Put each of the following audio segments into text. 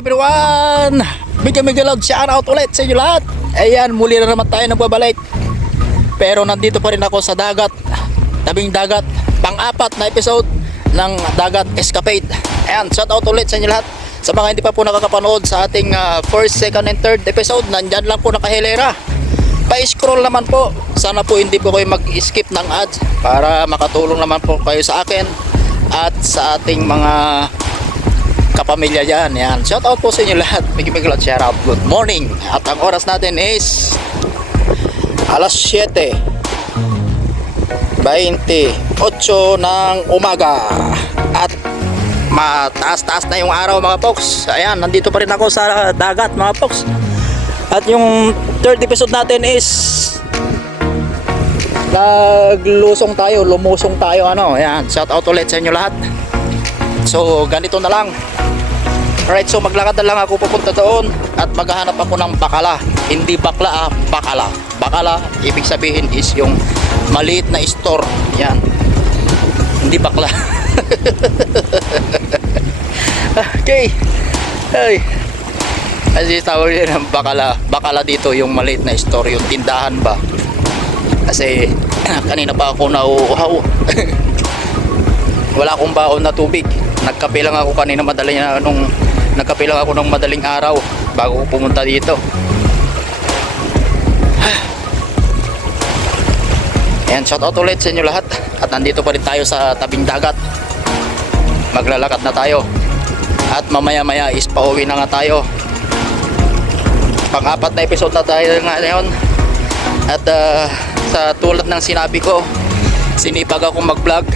everyone! Bigyan mega loud shoutout ulit sa inyo lahat. Ayan, muli na naman tayo nagbabalik. Pero nandito pa rin ako sa dagat. Tabing dagat. Pang-apat na episode ng Dagat Escapade. Ayan, shoutout ulit sa inyo lahat. Sa mga hindi pa po nakakapanood sa ating ah, first, second, and third episode, nandyan lang po nakahilera. Pa-scroll naman po. Sana po hindi po kayo mag-skip ng ads para makatulong naman po kayo sa akin at sa ating mga kapamilya dyan. Yan. Shout out po sa inyo lahat. Bigyan bigyan shout out. Good morning. At ang oras natin is alas 7. 28 ng umaga. At mataas-taas na yung araw mga folks. Ayan, nandito pa rin ako sa dagat mga folks. At yung third episode natin is naglusong tayo, lumusong tayo ano. Ayan, shout out ulit sa inyo lahat. So, ganito na lang. Alright, so maglakad na lang ako pupunta doon at maghahanap ako ng bakala. Hindi bakla ah, bakala. Bakala, ibig sabihin is yung maliit na store. Yan. Hindi bakla. okay. Ay. Kasi tawag yun ang bakala. Bakala dito yung maliit na store, yung tindahan ba. Kasi kanina pa ako nauuhaw. Wala akong baon na tubig. Nagkape lang ako kanina madaling nung nagkape lang ako ng madaling araw bago ko pumunta dito. Ayan, shout out ulit sa inyo lahat. At nandito pa rin tayo sa tabing dagat. Maglalakad na tayo. At mamaya maya is pauwi na nga tayo. Pang-apat na episode na tayo nga ngayon. At ah, sa tulad ng sinabi ko, sinipag ako mag-vlog.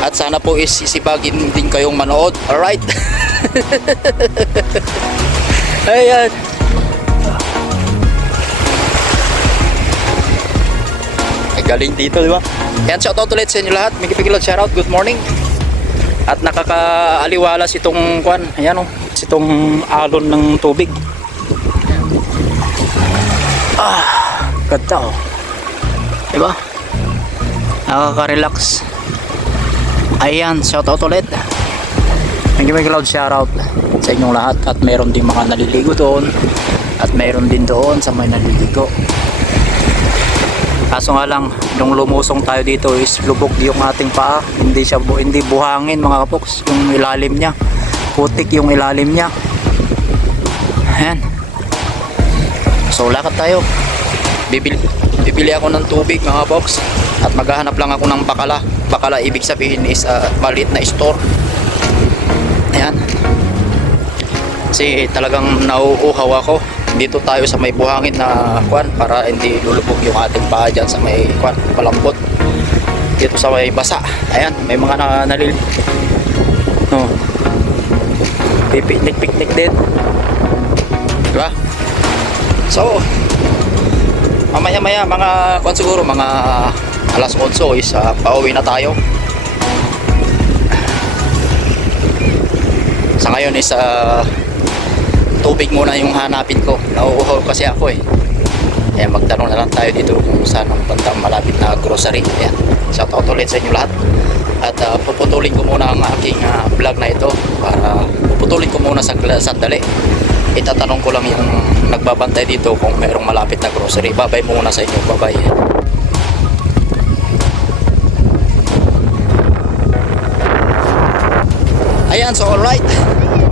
At sana po is sisipagin din kayong manood. Alright? Ayan. Ay, galing dito, di ba? Yan, shoutout ulit sa inyo lahat. May kipigilot shoutout. Good morning. At nakakaaliwalas itong kwan. Ayan oh. Itong alon ng tubig. Ah, ganda oh. Di ba? Nakaka-relax. Ayan, shoutout ulit. Thank you, may loud shoutout sa inyong lahat at meron din mga naliligo doon at meron din doon sa may naliligo. Kaso nga lang, nung lumusong tayo dito is lubog yung ating paa. Hindi siya bu- hindi buhangin mga kapoks, yung ilalim niya. Putik yung ilalim niya. Ayan. So lakad tayo. Bibili, bibili ako ng tubig mga box at maghahanap lang ako ng bakala. Bakala ibig sabihin is uh, maliit na store. Ayan. Kasi talagang nauuhaw ako. Dito tayo sa may buhangin na kwan para hindi lulubog yung ating paa dyan sa may kwan, palambot. Dito sa may basa. Ayan, may mga na, nalil... No. Pipiknik-piknik din. Diba? So, mamaya-maya mga kwan siguro mga alas 11 is uh, pauwi na tayo. Sa ngayon is uh, tubig muna yung hanapin ko. Nauuhaw kasi ako eh. Kaya magtanong na lang tayo dito kung saan ang bandang malapit na grocery. Ayan. Shout out ulit sa inyo lahat. At uh, puputulin ko muna ang aking uh, vlog na ito para puputulin ko muna sa sandali. Itatanong ko lang yung nagbabantay dito kung mayroong malapit na grocery. Babay muna sa inyo. Babay. Ayan, so alright.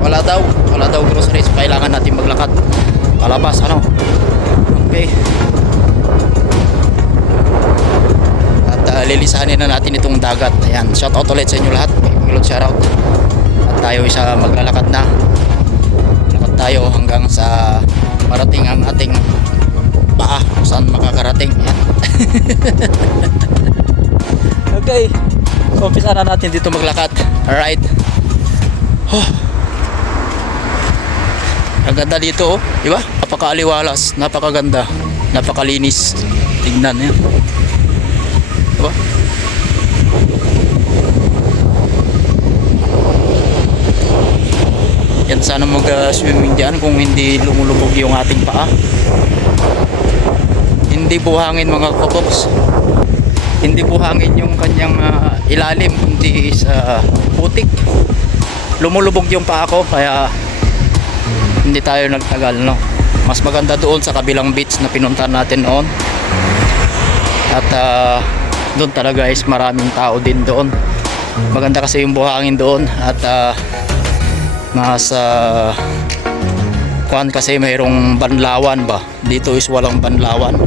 Wala daw, wala daw grocery. So kailangan natin maglakad. Palabas, ano? Okay. At uh, lilisanin na natin itong dagat. Ayan, shout out ulit sa inyo lahat. Milot shout out. At tayo isa maglalakad na. Lakad tayo hanggang sa parating ang ating paa kung saan makakarating. Ayan. okay. Umpisa na natin dito maglakad. Alright. Oh. Ang ganda dito, oh. di ba? Napakaaliwalas, napakaganda, napakalinis. Tignan yan. Di? Yan sana mag-swimming dyan kung hindi lumulubog yung ating paa. Hindi buhangin mga kapoks. Hindi buhangin yung kanyang ah, ilalim, hindi sa putik lumulubog yung paa ko kaya hindi tayo nagtagal no? Mas maganda doon sa kabilang beach na pinuntahan natin noon. At ah, doon talaga is maraming tao din doon. Maganda kasi yung buhangin doon at ah, mas ah, kuan kasi mayroong banlawan ba? Dito is walang banlawan.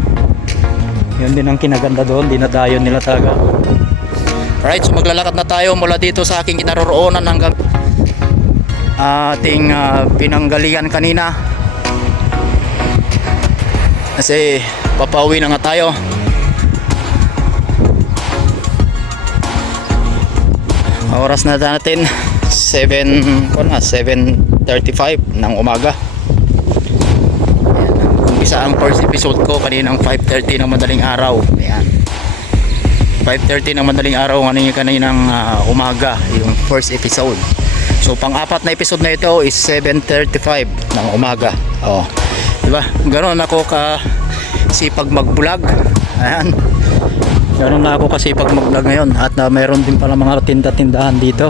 Yun din ang kinaganda doon dinadayon nila talaga right so maglalakad na tayo mula dito sa aking kinaroroonan hanggang ating ah, pinanggalingan kanina. Kasi papauwi na nga tayo. Oras na natin 7 ko na 7.35 ng umaga. Umpisa ang first episode ko kaninang 5.30 ng madaling araw. Ayan. 5.30 ng madaling araw kanina kaninang ah, umaga yung first episode so pang-apat na episode na ito is 7.35 ng umaga oh diba ganoon ako ka sipag mag-vlog ayan Ganun na ako kasi pag mag-vlog ngayon at na mayroon din pala mga tinda-tindahan dito.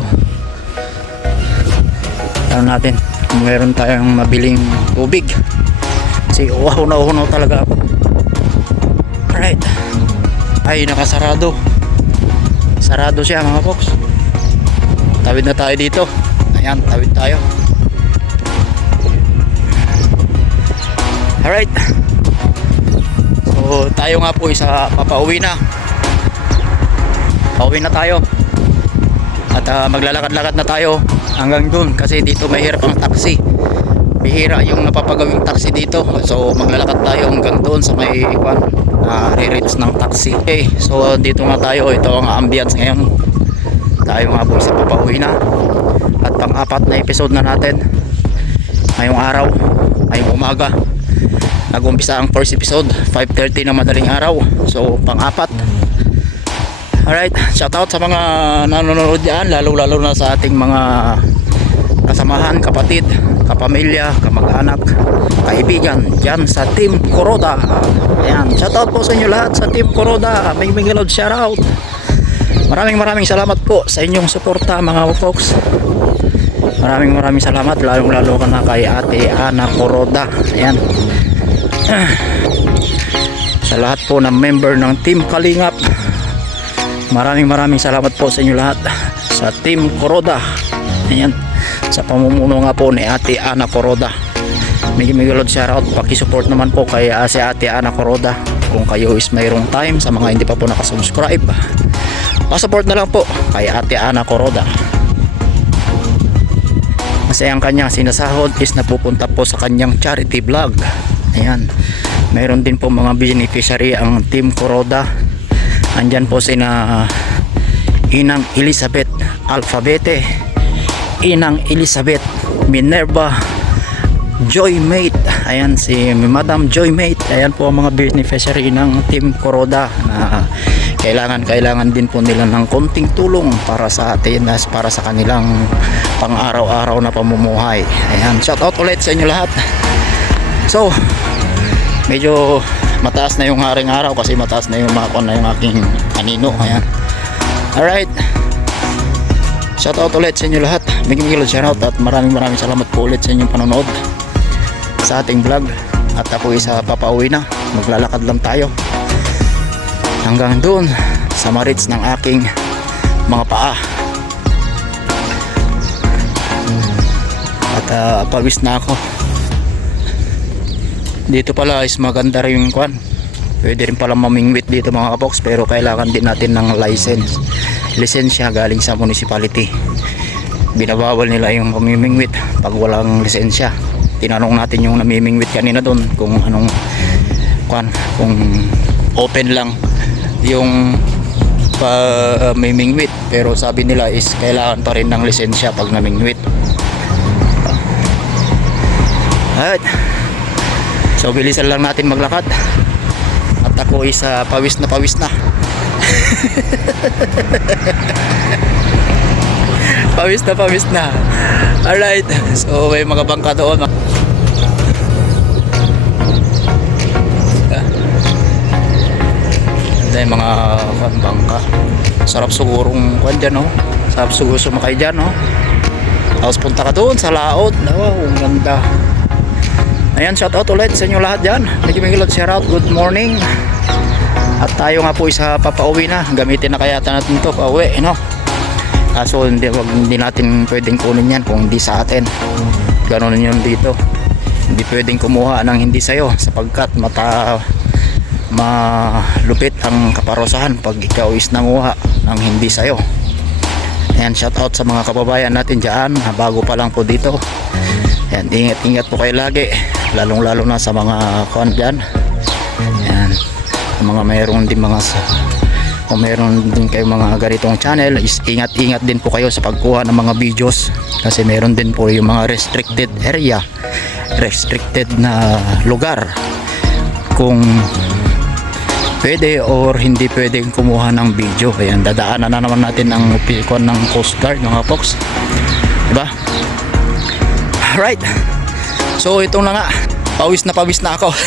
Ano natin, meron tayong mabiling tubig. Kasi uhaw na uhaw talaga ako. Alright. Ay, nakasarado. Sarado siya mga folks. Tawid na tayo dito. Ayan, tawid tayo. Alright. So, tayo nga po isa papauwi na. Pauwi na tayo. At ah, maglalakad-lakad na tayo hanggang dun kasi dito mahirap ang taxi. Bihira yung napapagawing taxi dito. So maglalakad tayo hanggang doon sa may kwan na re-reach ng taxi. Okay, so dito nga tayo. Ito ang ambience ngayon. Tayo nga po sa papauwi na. At pang-apat na episode na natin. Ngayong araw, ngayong umaga. Nag-umpisa ang first episode, 5.30 na madaling araw. So pang-apat. Alright, shout out sa mga nanonood dyan, lalo-lalo na sa ating mga kasamahan, kapatid, kapamilya, kamag-anak, kaibigan dyan sa Team Kuroda. Ayan, shout out po sa inyo lahat sa Team Kuroda. May Miguelod shout out. Maraming maraming salamat po sa inyong suporta mga folks. Maraming maraming salamat lalong-lalo ka na kay Ate Ana Kuroda. Ayan. Sa lahat po ng member ng Team Kalingap Maraming maraming salamat po sa inyo lahat sa Team Koroda. Ayan. Sa pamumuno nga po ni Ate Ana Koroda. May migulod shoutout. Pakisupport naman po kay uh, si Ate Ana Koroda. Kung kayo is mayroong time sa mga hindi pa po nakasubscribe. Pasupport na lang po kay Ate Ana Koroda. Kasi ang kanyang sinasahod is napupunta po sa kanyang charity vlog. Ayan. Mayroon din po mga beneficiary ang Team Koroda andyan po sina Inang Elizabeth Alphabete Inang Elizabeth Minerva Joymate. Ayan si Madam Joymate. Ayan po ang mga beneficiary ng Team Koroda na kailangan kailangan din po nila ng konting tulong para sa atin as para sa kanilang pang araw-araw na pamumuhay. Ayan shout out ulit sa inyo lahat. So medyo mataas na yung haring araw kasi mataas na yung mga na yung aking kanino ayan. Alright. Shout out ulit sa inyo lahat. Bigyan migil shout out at maraming maraming salamat po ulit sa inyong panonood sa ating vlog. At ako isa papauwi na. Maglalakad lang tayo. Hanggang doon sa marits ng aking mga paa. At uh, pawis na ako. Dito pala is maganda rin yung kwan. Pwede rin pala mamingwit dito mga kapoks pero kailangan din natin ng license. Lisensya galing sa municipality. Binabawal nila yung mamimingwit pag walang lisensya tinanong natin yung namimingwit kanina doon kung anong kwan kung open lang yung pamimingwit pero sabi nila is kailangan pa rin ng lisensya pag namingwit alright So bilisan lang natin maglakad. At ako is uh, pawis na pawis na. pawis na pawis na. Alright. So may mga bangka doon. Ganda mga kwan, bangka. Sarap sigurong kwan dyan, no? Sarap siguro sumakay dyan, no? Tapos punta ka doon sa laot. Wow, ang ganda. Ayan, shout out ulit sa inyo lahat dyan. Medyo may gilot shout out. Good morning. At tayo nga po isa papauwi na. Gamitin na kaya natin to pauwi, no? Kaso hindi, wag, hindi natin pwedeng kunin yan kung hindi sa atin. Ganon yun dito. Hindi pwedeng kumuha ng hindi sa'yo sapagkat mata malupit ang kaparosahan pag ikaw is nanguha ng hindi sa'yo. Ayan, shout out sa mga kababayan natin dyan bago pa lang po dito. Ayan, ingat-ingat po kayo lagi. Lalong-lalo na sa mga kuan dyan. Ayan, mga mayroon din mga sa- kung mayroon din kayo mga ganitong channel is ingat-ingat din po kayo sa pagkuha ng mga videos. Kasi mayroon din po yung mga restricted area restricted na lugar. Kung pwede or hindi pwedeng kumuha ng video. Ayan dadaanan na naman natin ang upikon ng Coast Guard mga folks diba? Alright. So ito na nga. Pawis na pawis na ako.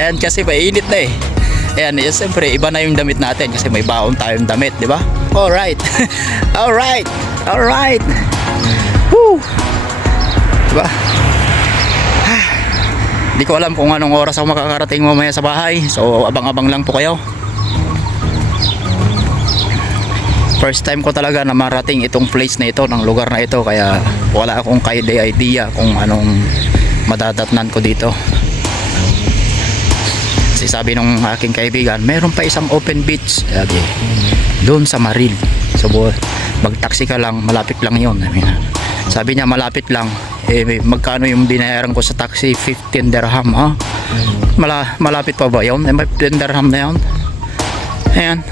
Ayan kasi mainit na eh ayan eh, siyempre iba na yung damit natin kasi may baon tayong damit di ba alright alright alright Woo! diba Hindi ko alam kung anong oras ako makakarating mamaya sa bahay. So abang-abang lang po kayo. First time ko talaga na marating itong place na ito, ng lugar na ito. Kaya wala akong idea kung anong madadatnan ko dito. Kasi sabi nung aking kaibigan, meron pa isang open beach. Sabi, doon sa Maril. So mag-taxi ka lang, malapit lang yun. Sabi niya. Malapit lang. Eh magkano yung binayaran ko sa taxi? 15 dirham, ha? Mala malapit pa ba yun? Eh, may 15 dirham na yun. Ayan.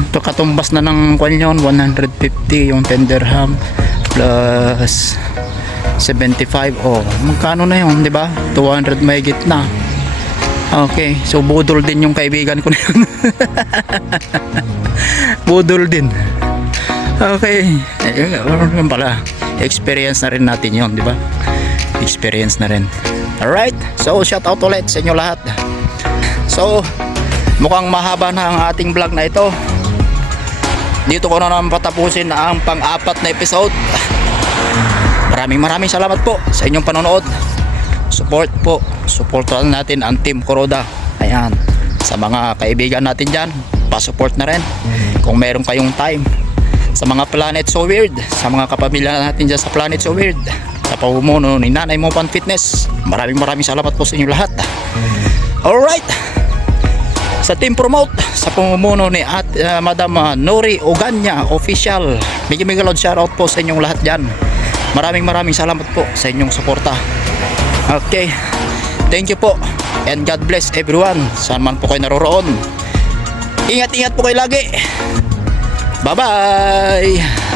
Ito katumbas na ng kwan yun, 150 yung 10 dirham plus 75 oh magkano na yun di ba 200 mahigit na okay so budol din yung kaibigan ko na budol din. Okay eh, yun pala. Experience na rin natin yun di ba? Experience na rin. Alright so shout out ulit sa inyo lahat. So mukhang mahaba na ang ating vlog na ito. Dito ko na naman patapusin ang pang-apat na episode. Maraming maraming salamat po sa inyong panonood. Support po supportan natin ang Team Kuroda. Ayan sa mga kaibigan natin dyan pa-support na rin. Kung meron kayong time sa mga Planet So Weird sa mga kapamilya natin dyan sa Planet So Weird sa pamumuno ni Nanay Mopan Fitness maraming maraming salamat po sa inyo lahat. Alright sa Team Promote sa pamumuno ni at uh, Madam uh, Nori Oganya official bigyan may galon shoutout po sa inyong lahat dyan. Maraming maraming salamat po sa inyong suporta. Okay thank you po. And God bless everyone. Saan man po kayo naroroon. Ingat ingat po kayo lagi. Bye bye